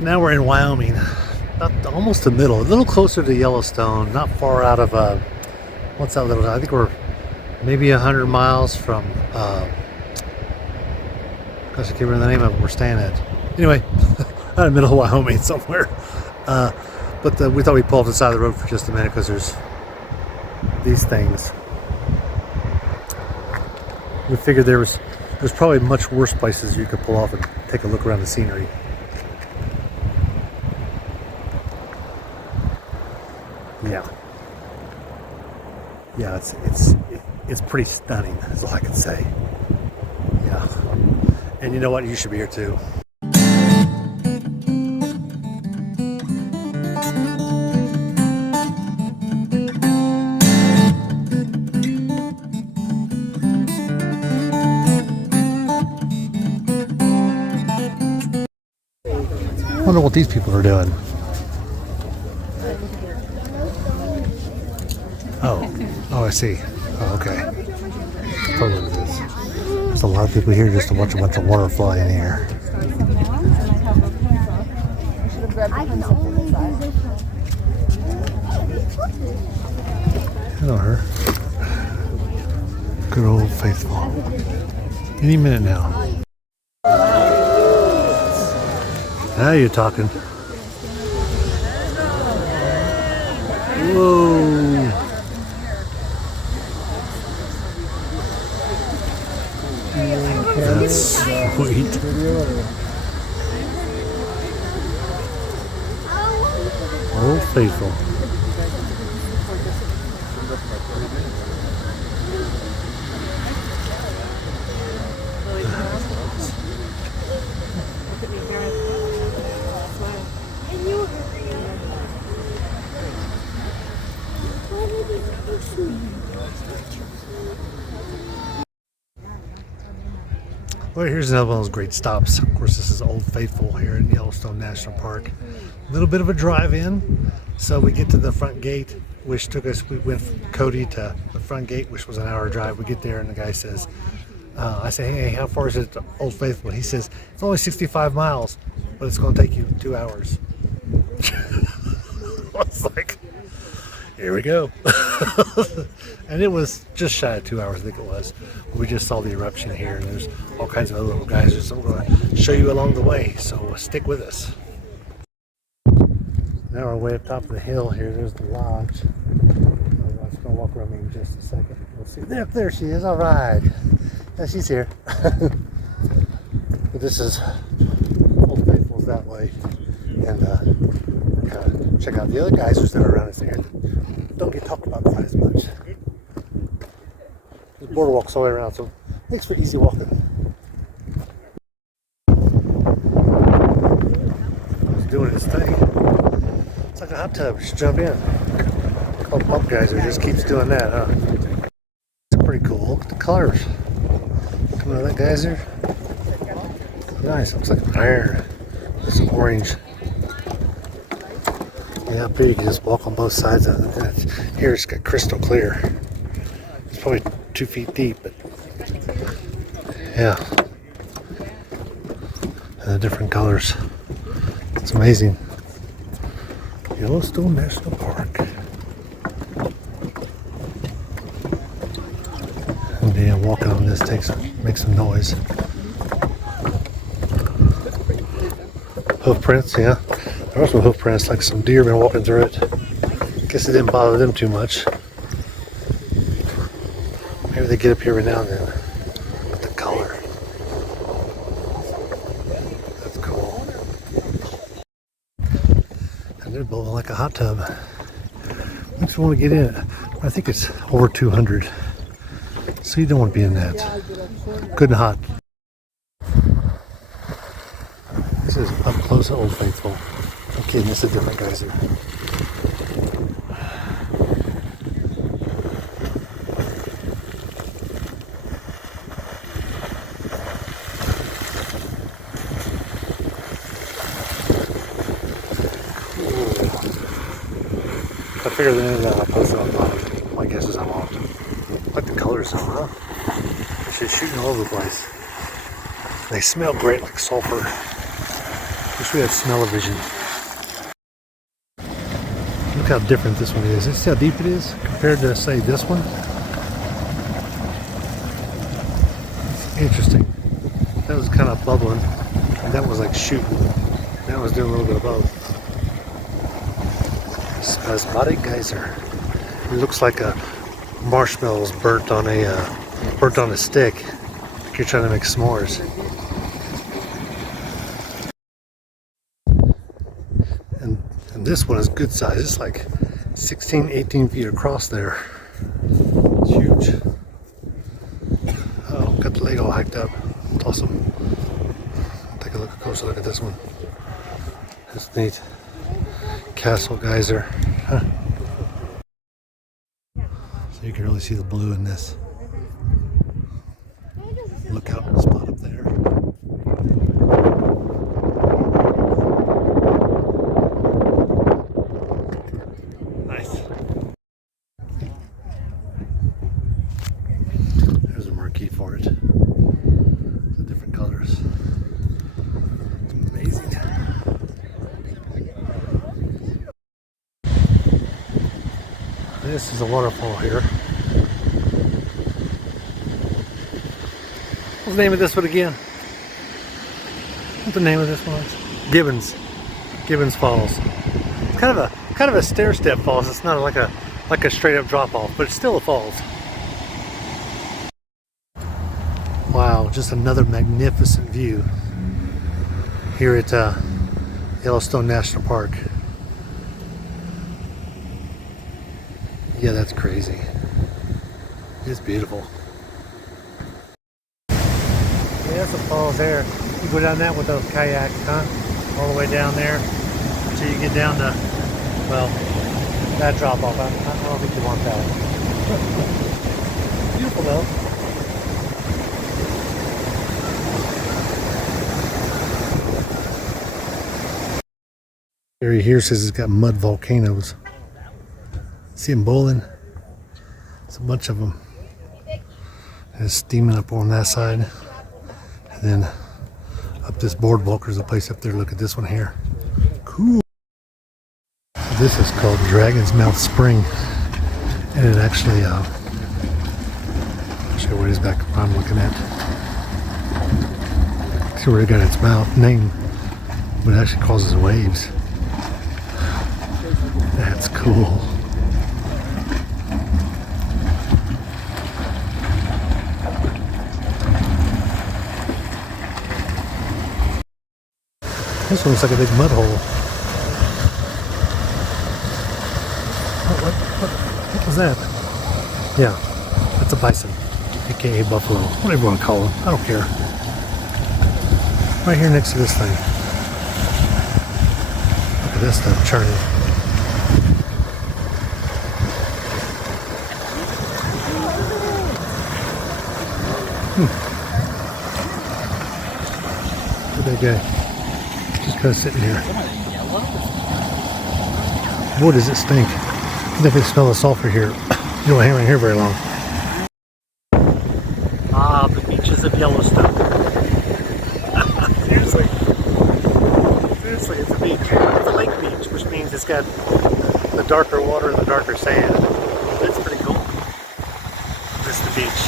So now we're in Wyoming, about almost the middle, a little closer to Yellowstone, not far out of, what's that little, I think we're maybe 100 miles from, gosh, I can't remember the name of it we're staying at. Anyway, out in the middle of Wyoming somewhere. But we thought we'd pull off the side of the road for just a minute because there's these things. We figured there's probably much worse places you could pull off and take a look around the scenery. Yeah, it's pretty stunning, is all I can say. Yeah, and you know what? You should be here too. I wonder what these people are doing. Oh, I see. Oh, okay. Totally what it is. There's a lot of people here just to watch a bunch of water fly in the air. Hello, her. Good old faithful. Any minute now. Now you're talking. Whoa. That's sweet. Old faithful. Well, here's another one of those great stops. Of course, this is Old Faithful here at Yellowstone National Park. A little bit of a drive in. So we get to the front gate, which took us, we went from Cody to the front gate, which was an hour drive. We get there and the guy says, I say, hey, how far is it to Old Faithful? He says, it's only 65 miles, but it's going to take you 2 hours. I was like, here we go. And it was just shy of 2 hours, I think it was. We just saw the eruption here, and there's all kinds of other little geysers that we're going to show you along the way, so stick with us. Now we're way up top of the hill here. There's the lodge. I'm just going to walk around me in just a second. We'll see. There she is. All right. Yeah, she's here. But this is Old Faithful's that way. And kind of check out the other geysers that are around us here. Don't get talked about quite as much. The border walks all the way around, so it makes for easy walking. He's doing his thing. It's like a hot tub. You should jump in. Called Pump Geyser just keeps doing that, huh? It's pretty cool. Look at the colors. Coming out of that geyser. Nice. Looks like iron. It's orange. Yeah, up here you can just walk on both sides of it. Here it's got crystal clear. It's probably 2 feet deep, but yeah. And the different colors. It's amazing. Yellowstone National Park. And yeah, walking on this makes some noise. Hoof prints, yeah. There are some hoof prints, like some deer been walking through it. Guess it didn't bother them too much. Maybe they get up here every now and then. But the color. That's cool. And they're building like a hot tub. Makes me want to get in it. I think it's over 200. So you don't want to be in that. Good and hot. This is up close at Old Faithful. I'm kidding, this is a different geyser. I figured the end I'll post it on my guess is I'm off. I like the colors though, huh? She's shooting all over the place. They smell great, like sulfur. Wish we had smell-o-vision. Look how different this one is. See how deep it is compared to, say, this one? It's interesting. That was kind of bubbling, and that was like shooting. That was doing a little bit of both. Spasmodic geyser. It looks like a marshmallows burnt on a stick. Like you're trying to make s'mores. And this one is good size. It's like 16, 18 feet across there. It's huge. Oh, got the leg all hiked up. It's awesome. Take a closer look at this one. It's neat. Castle geyser. Huh. So you can really see the blue in this. Lookout spot up there. Nice. There's a marquee for it. The different colors. It's amazing. This is a waterfall here. What's the name of this one again? What's the name of this one? Gibbons Falls. It's kind of a stair step falls. It's not like a straight up drop off, but it's still a falls. Wow, just another magnificent view here at Yellowstone National Park. Yeah, that's crazy. It's beautiful. Yeah, that's the falls there. You go down that with those kayaks, huh? All the way down there until you get down to, well, that drop off. I don't think you want that. Beautiful though. Area here says it's got mud volcanoes. See them boiling? It's a bunch of them. And it's steaming up on that side. And then up this boardwalk, there's a place up there. Look at this one here. Cool. This is called Dragon's Mouth Spring. And it actually, I'll show you what it's back I'm looking at. See where it got its mouth name. But it actually causes waves. That's cool. This one looks like a big mud hole. What was that? Yeah, that's a bison, aka buffalo, whatever you want to call them. I don't care. Right here next to this thing. Look at this stuff churning. Look at that guy. Just kind of sitting here. Boy, does it stink. I think they smell the sulfur here. You don't hang around here very long. Ah, the beaches of Yellowstone. Seriously. Seriously, it's a beach. It's a lake beach, which means it's got the darker water and the darker sand. It's pretty cool. This is the beach.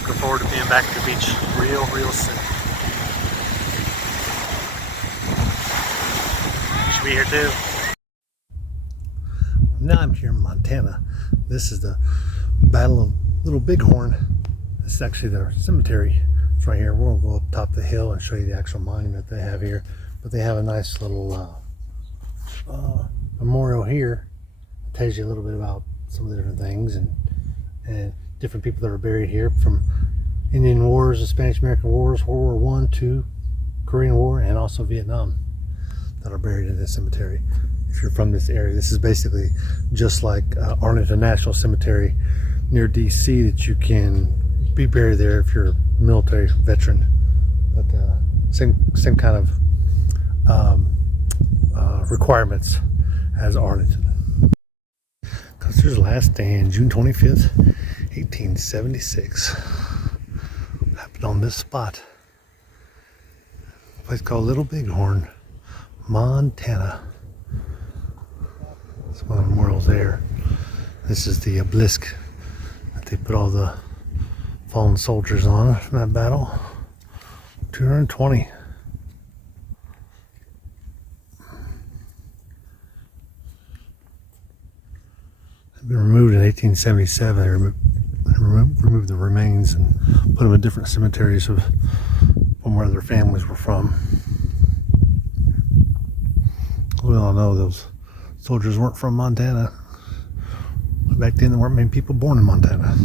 Looking forward to being back at the beach real soon. Be here too. Now I'm here in Montana. This is the Battle of Little Bighorn. This is actually their cemetery. It's right here. We're gonna go up top of the hill and show you the actual monument they have here. But they have a nice little memorial here. It tells you a little bit about some of the different things and different people that are buried here, from Indian Wars, the Spanish-American Wars, World War I, II, Korean War, and also Vietnam, that are buried in this cemetery. If you're from this area, this is basically just like Arlington National Cemetery near DC, that you can be buried there if you're a military veteran. But same kind of requirements as Arlington. Custer's last stand, June 25th, 1876. Happened on this spot. A place called Little Bighorn. Montana. That's one of the memorials there. This is the obelisk that they put all the fallen soldiers on from that battle. 220. They've been removed in 1877. They removed the remains and put them in different cemeteries from where their families were from. We all know those soldiers weren't from Montana. Back then, there weren't many people born in Montana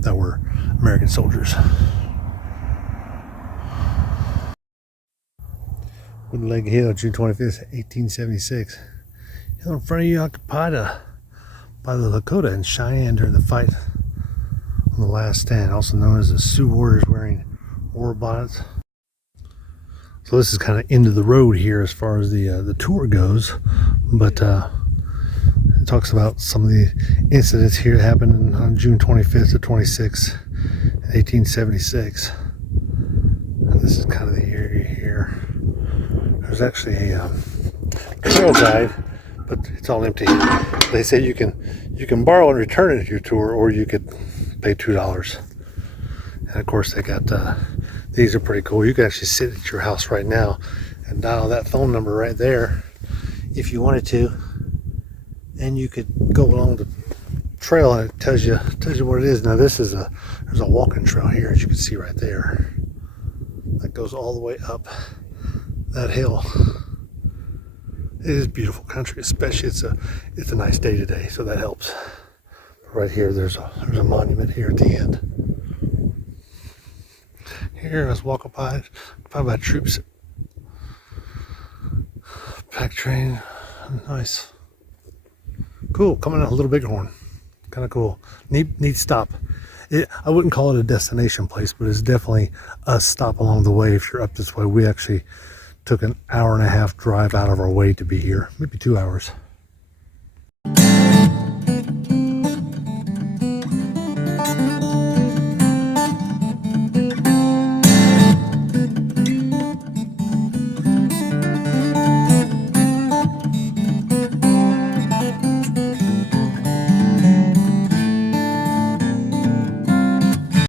that were American soldiers. Wooden Leg Hill, June 25th, 1876. Hill in front of you occupied by the Lakota and Cheyenne during the fight on the last stand, also known as the Sioux warriors wearing war bonnets. So this is kind of end of the road here as far as the tour goes, but it talks about some of the incidents here that happened on June 25th to 26th, 1876. And this is kind of the area here. There's actually a trail guide, but it's all empty. They say you can borrow and return it at your tour, or you could pay $2. And of course, they got these are pretty cool. You can actually sit at your house right now and dial that phone number right there if you wanted to, and you could go along the trail and it tells you what it is. Now there's a walking trail here, as you can see right there, that goes all the way up that hill. It is beautiful country, especially it's a nice day today, so that helps. Right here, there's a monument here at the end. Here is occupied by troops. Pack train, nice, cool. Coming out a Little Bighorn, kind of cool. Neat stop. I wouldn't call it a destination place, but it's definitely a stop along the way. If you're up this way, we actually took an hour and a half drive out of our way to be here, maybe 2 hours.